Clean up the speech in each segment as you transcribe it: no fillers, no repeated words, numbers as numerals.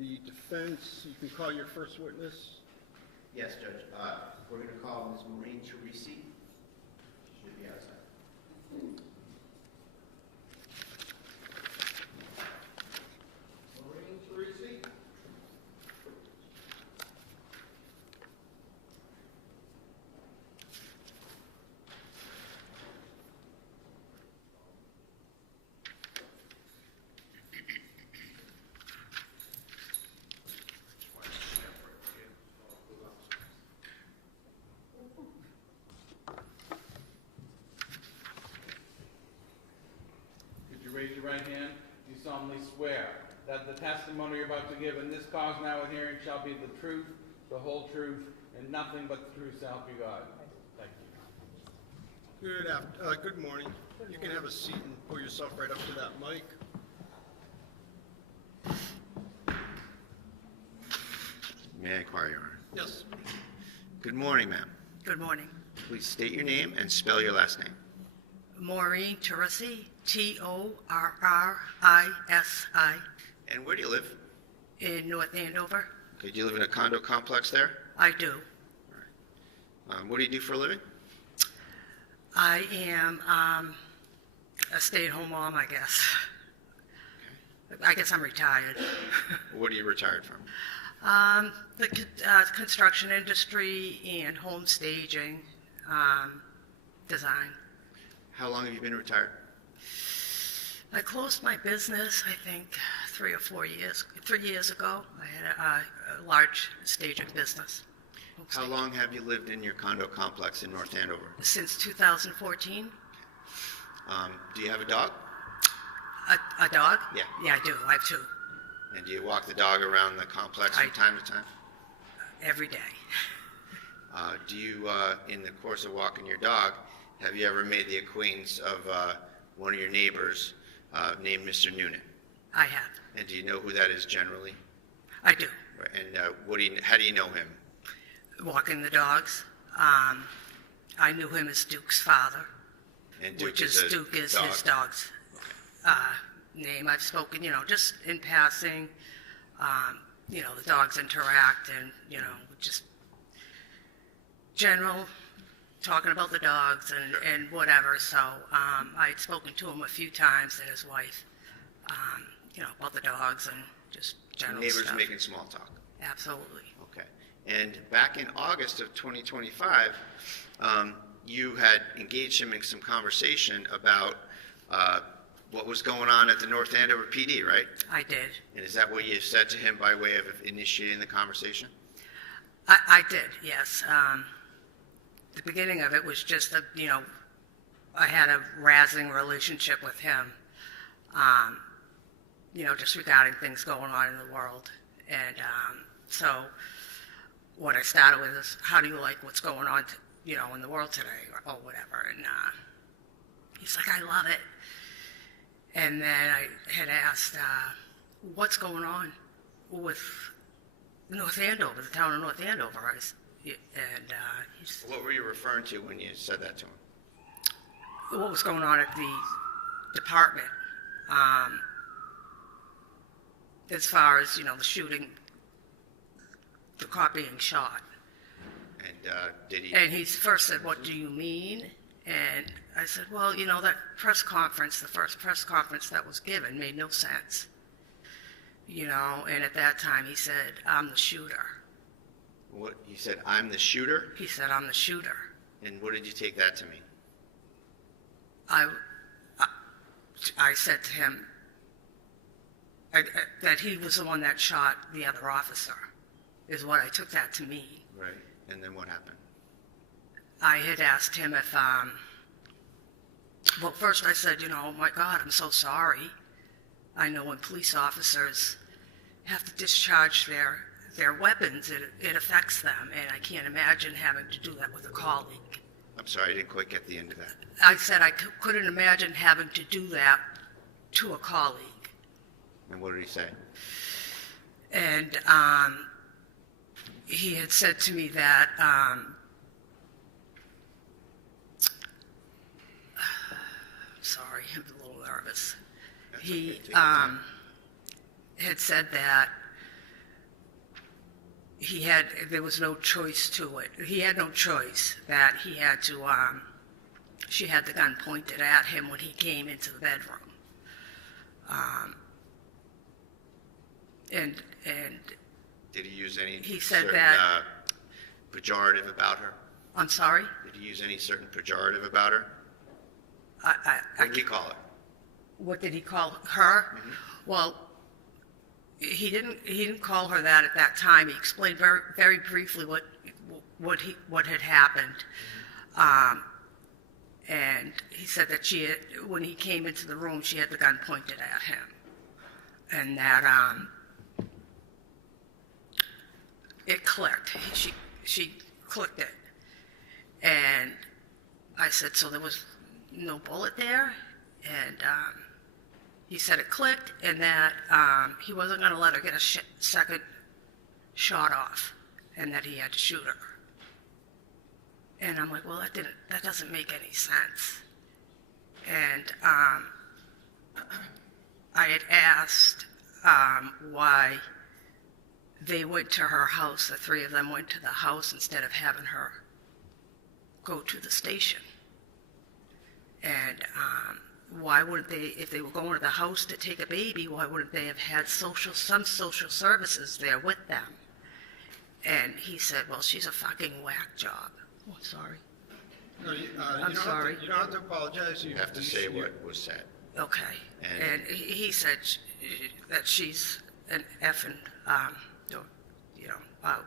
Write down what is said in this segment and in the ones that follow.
The defense, you can call your first witness. Yes, Judge. We're going to call Ms. Maureen Torrisi. She should be outside. Maureen Torrisi. Raise your right hand. You solemnly swear that the testimony you're about to give in this cause now and hearing shall be the truth, the whole truth, and nothing but the truth, so help you God. Thank you. Good morning. You can have a seat and pull yourself right up to that mic. May I inquire, Your Honor? Yes. Good morning, ma'am. Good morning. Please state your name and spell your last name. Maureen Torrisi, Torrisi, And where do you live? in North Andover. Okay, do you live in a condo complex there? I do. What do you do for a living? I am a stay-at-home mom, I guess. I guess I'm retired. What are you retired from? The construction industry and home staging, design. How long have you been retired? I closed my business, I think, 3 or 4 years. 3 years ago, I had a large staging business. How long have you lived in your condo complex in North Andover? Since 2014. Do you have a dog? A dog? Yeah. Yeah, I do. I have 2. And do you walk the dog around the complex from time to time? Every day. Do you, in the course of walking your dog, have you ever made the acquaintance of one of your neighbors named Mr. Noonan? I have. And do you know who that is generally? I do. And how do you know him? Walking the dogs. I knew him as Duke's father, And Duke is dog. his dog's name. I've spoken, just in passing. The dogs interact and, just general talking about the dogs and whatever. So I'd spoken to him a few times and his wife, about the dogs and just general Neighbors stuff. making small talk. Absolutely. Okay. And back in August of 2025, you had engaged him in some conversation about what was going on at the North Andover PD, right? I did. And is that what you said to him by way of initiating the conversation? I did, yes. The beginning of it was just I had a razzing relationship with him, just regarding things going on in the world. And so what I started with is, how do you like what's going on, in the world today or whatever? And he's like, I love it. And then I had asked, what's going on with North Andover, the town of North Andover? What were you referring to when you said that to him? What was going on at the department, as far as, the shooting, the cop being shot. And did he? And he first said, what do you mean? And I said, well, that press conference, the first press conference that was given made no sense. And at that time he said, I'm the shooter. What? He said, I'm the shooter? He said, I'm the shooter. And what did you take that to mean? I said to him that he was the one that shot the other officer, is what I took that to mean. Right. And then what happened? I had asked him if, well, first I said, oh my God, I'm so sorry. I know when police officers have to discharge their weapons, it affects them, and I can't imagine having to do that with a colleague. I'm sorry, I didn't quite get the end of that. I said I couldn't imagine having to do that to a colleague. And what did he say? And he had said to me that sorry, I'm a little nervous. He had said that there was no choice to it. He had no choice that he had to, she had the gun pointed at him when he came into the bedroom. And Did he use any he said certain, that- pejorative about her? I'm sorry? Did he use any certain pejorative about her? I What did he call her? What did he call her? Mm-hmm. Well, he didn't call her that at that time. He explained very, very briefly what had happened. And he said that when he came into the room, she had the gun pointed at him. And that, it clicked. She clicked it. And I said, so there was no bullet there? And he said it clicked and that he wasn't going to let her get a second shot off and that he had to shoot her. And I'm like, well, that doesn't make any sense. And I had asked why they went to her house, the three of them went to the house instead of having her go to the station. And why wouldn't they, if they were going to the house to take a baby, why wouldn't they have had some social services there with them? And he said, well, she's a fucking whack job. Oh, sorry. No, I'm sorry. You don't have to apologize. You have to say what was said. Okay. And- And he said that she's an effing,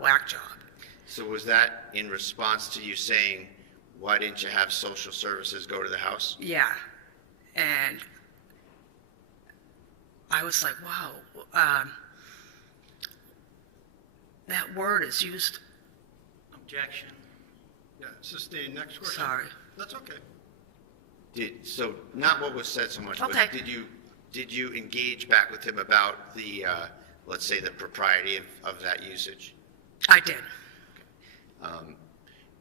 whack job. So was that in response to you saying, why didn't you have social services go to the house? Yeah. And I was like, wow, that word is used. Objection. Yeah, sustain. Next question. Sorry. That's okay. So not what was said so much, but Okay. did you engage back with him about the, let's say, the propriety of that usage? I did.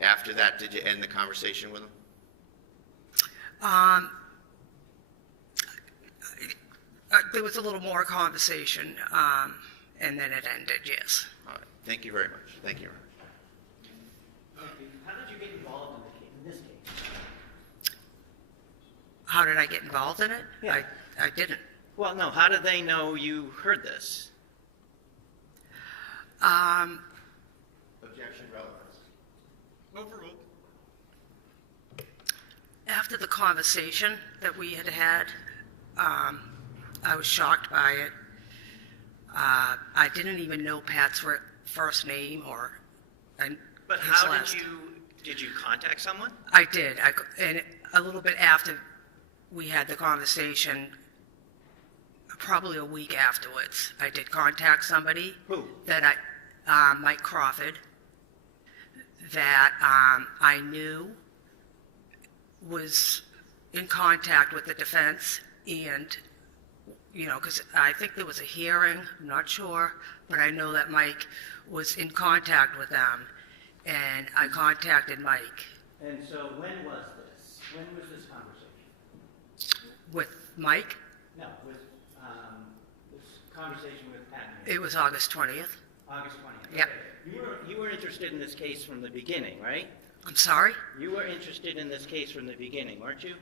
After that, did you end the conversation with him? There was a little more conversation, and then it ended, yes. All right. Thank you very much. Thank you. How did you get involved in this case? How did I get involved in it? Yeah. I didn't. Well, no, how did they know you heard this? Objection relevance. Overruled. After the conversation that we had had, I was shocked by it. I didn't even know Pat's first name or But his how last. did you contact someone? I did. And a little bit after we had the conversation, probably a week afterwards, I did contact somebody. Who? That Mike Crawford, that I knew was in contact with the defense, and, because I think there was a hearing, I'm not sure, but I know that Mike was in contact with them, and I contacted Mike And so when was this? When was this conversation? with Mike. No, with this conversation with Pat. It was August 20th. August 20th. Yep. Okay. You were interested in this case from the beginning, right? I'm sorry? You were interested in this case from the beginning, weren't you?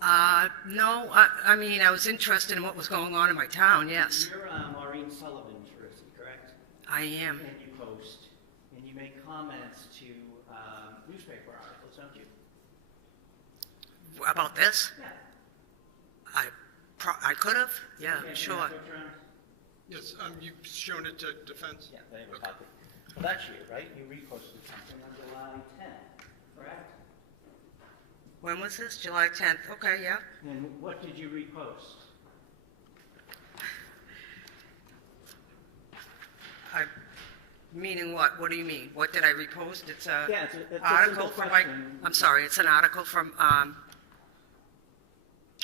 No, I mean, I was interested in what was going on in my town, yes. You're Maureen Sullivan, Torrisi, correct? I am. And you post, and you make comments to newspaper articles, don't you? About this? Yeah. I could have, yeah, Can you sure. have a picture on it? Yes, you've shown it to defense. Yeah, they have a copy. Well, that's you, right? You reposted something on July 10th, correct? When was this? July 10th. Okay, yeah. And what did you repost? Meaning what? What do you mean? What did I repost? It's a Yeah, it's a article simple from Mike. question. I'm sorry, it's an article from.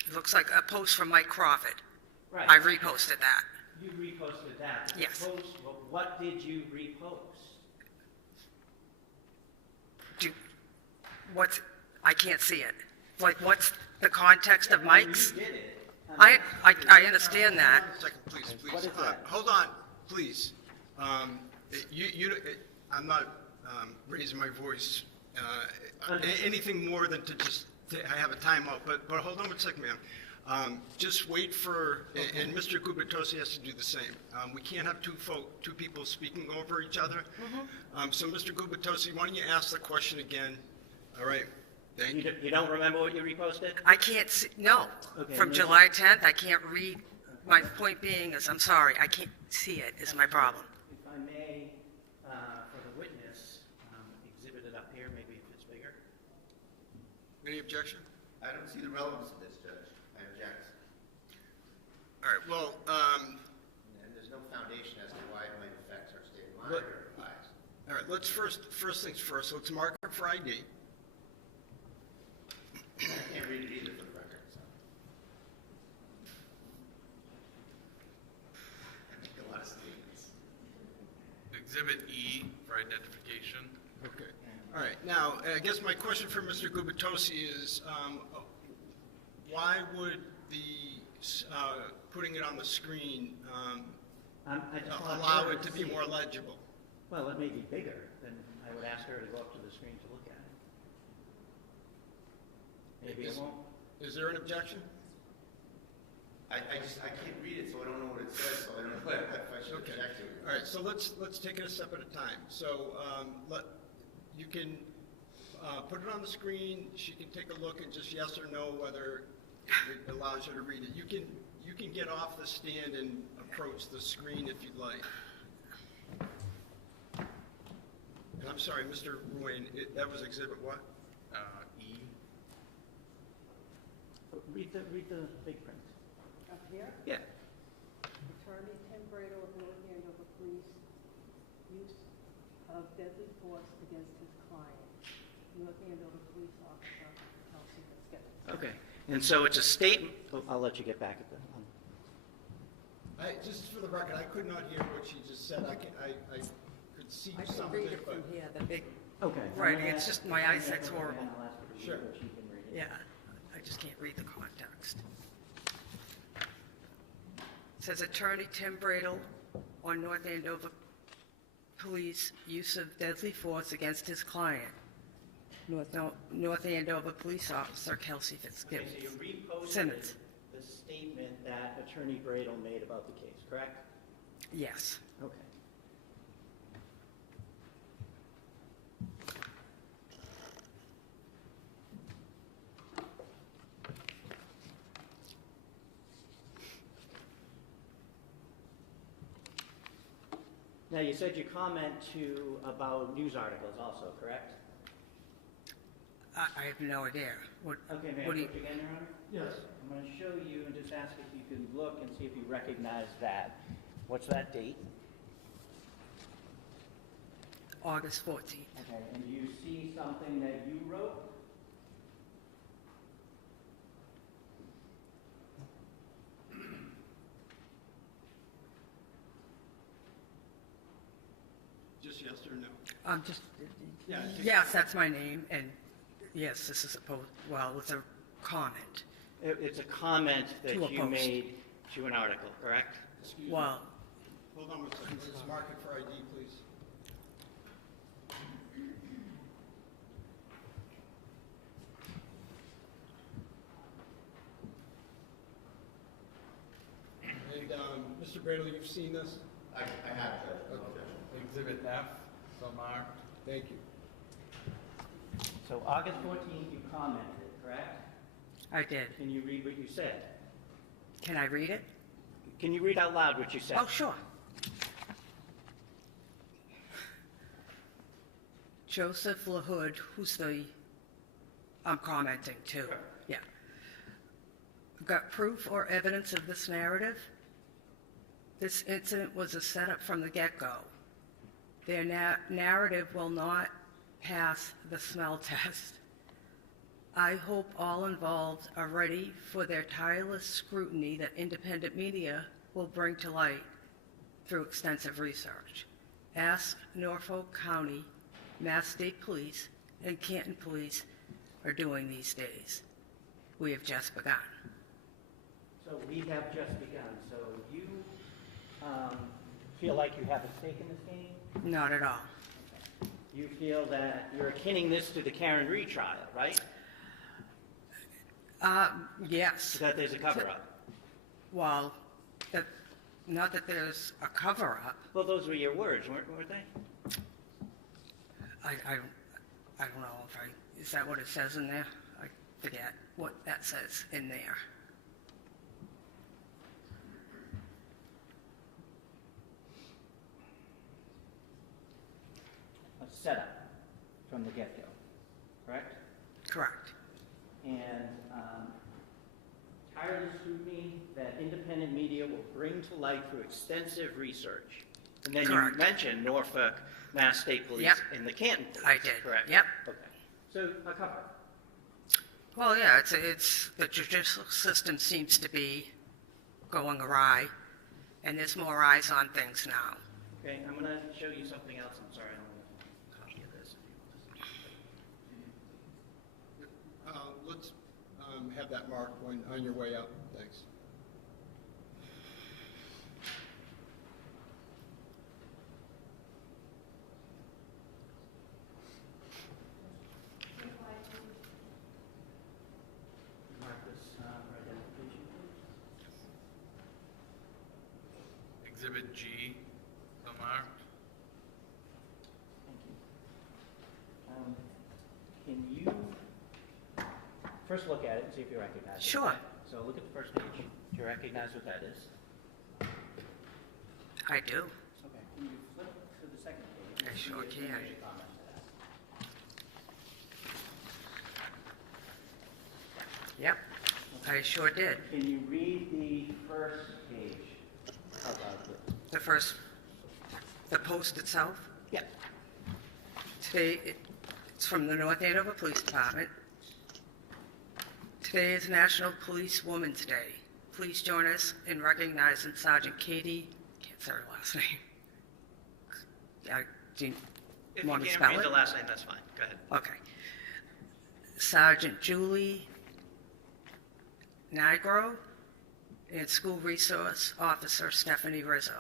It looks like a post from Mike Crawford. Right. I reposted that. You reposted that. The Yes. Post, well, what did you repost? What's? I can't see it. Like, what's the context of Mike's? You did it. I understand that. Second, please. What is that? Hold on, please. I'm not raising my voice anything more than to just to have a timeout, but hold on one second, ma'am. Just wait for, and Mr. Gubitosi has to do the same. We can't have two people speaking over each other. So Mr. Gubitosi, why don't you ask the question again? All right, thank you. You don't remember what you reposted? I can't see, no. Okay, From no. July 10th, I can't read. My point being is, I'm sorry, I can't see it, is my problem. If I may, for the witness, exhibit it up here, maybe if it's bigger. Any objection? I don't see the relevance of this, Judge. I object. All right, well, And there's no foundation as to why it might affect our state of mind But- or advise. all right, let's first things first, let's mark it for ID. I can't read it either for the record, so. I make a lot of statements. Exhibit E for identification. Okay. All right. Now, I guess my question for Mr. Gubitosi is, why would the putting it on the screen I just want allow her it to be see more legible? Well, it may be bigger, then I would ask her to go up to the screen to look at it. Maybe it won't. Is there an objection? I can't read it, so I don't know what it says, so I don't know if I should Okay. object to it. All right. So let's take it a step at a time. So you can put it on the screen. She can take a look and just yes or no whether it allows her to read it. You can get off the stand and approach the screen if you'd like. And I'm sorry, Mr. Ruane, that was exhibit what? E. Read the big print. Up here, Yeah. Attorney Tim Brado of North Andover Police, use of deadly force against his client. North Andover Police Officer Kelsey Fitzsimmons. Okay. And so it's a statement. I'll let you get back at the. Just for the record, I could not hear what she just said. I could see I can something, read it but from here, the big, Okay. Right, it's just my eyesight's horrible. Sure. Yeah, I just can't read the context. It says Attorney Tim Bradle on North Andover Police use of deadly force against his client. North Andover Police Officer Kelsey Okay, so you Fitzsimmons. reposted Simmons. the statement that Attorney Bradle made about the case, correct? Yes. Okay. Now, you said you comment about news articles also, correct? I have no idea. What, Okay, may I what do approach you, again, Your Honor? yes. I'm going to show you and just ask if you can look and see if you recognize that. What's that date? August 14th. Okay, and do you see something that you wrote? Just yes or no? Just, Yeah, I think- yes, that's my name, and yes, this is it's a comment. It's a comment that To a you post. made to an article, correct? Excuse me. Well, Hold on one second. Let's mark it for ID, please. And Mr. Bradley, you've seen this? I have, Judge. No Okay. objection. Exhibit F, so marked. Thank you. So August 14th, you commented, correct? I did. Can you read what you said? Can I read it? Can you read out loud what you said? Oh, sure. Joseph LaHood, who's I'm commenting too. Sure. Yeah. Got proof or evidence of this narrative? This incident was a setup from the get-go. Their narrative will not pass the smell test. I hope all involved are ready for their tireless scrutiny that independent media will bring to light through extensive research. Ask Norfolk County, Mass State Police, and Canton Police are doing these days. We have just begun. So we have just begun. So you feel like you have a stake in this game? Not at all. You feel that you're akinning this to the Karen Reed trial, right? Yes. That there's a cover-up. Well, not that there's a cover-up. Well, those were your words, weren't they? I don't know if is that what it says in there? I forget what that says in there. A setup from the get-go, correct? Correct. And tireless scrutiny that independent media will bring to light through extensive research. And then Correct. you mentioned Norfolk Mass State Police Yep. and the Canton Police, I did. correct? Yep. Okay. So a cover. Well, yeah, it's the judicial system seems to be going awry, and there's more eyes on things now. Okay, I'm going to show you something else. I'm sorry, I don't want to copy of this. Let's have that mark on your way out. Thanks. Mark this for identification, please. Exhibit G, so marked. Thank you. Can you first look at it and see if you recognize it? Sure. okay? So look at the first page. Do you recognize what that is? I do. Okay. Can you flip to the second page? I sure See if can. there's a comment to that. Yep, I sure did. Can you read the first page of The post itself. Yeah. Today, it's from the North Andover Police Department. Today is National Police Women's Day. Please join us in recognizing Sergeant Katie, can't say her last name. Do you If want you to can't spell read it? the last name, that's fine. Go ahead. Okay. Sergeant Julie Nigro and School Resource Officer Stephanie Rizzo.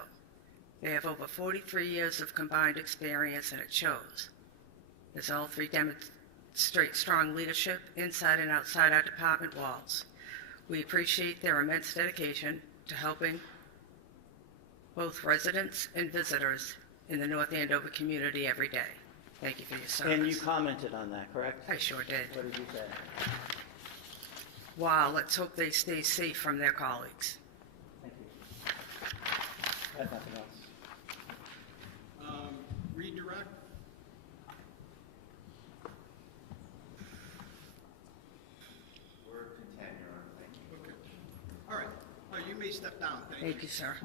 They have over 43 years of combined experience, and it shows, as all three demonstrate strong leadership inside and outside our department walls. We appreciate their immense dedication to helping both residents and visitors in the North Andover community every day. Thank you for your service. And you commented on that, correct? I sure did. What did you say? Wow, let's hope they stay safe from their colleagues. Thank you. I have nothing else. Redirect. We're content, Your Honor. Thank you. Okay. All right. You may step down. Thank you. Thank you, sir.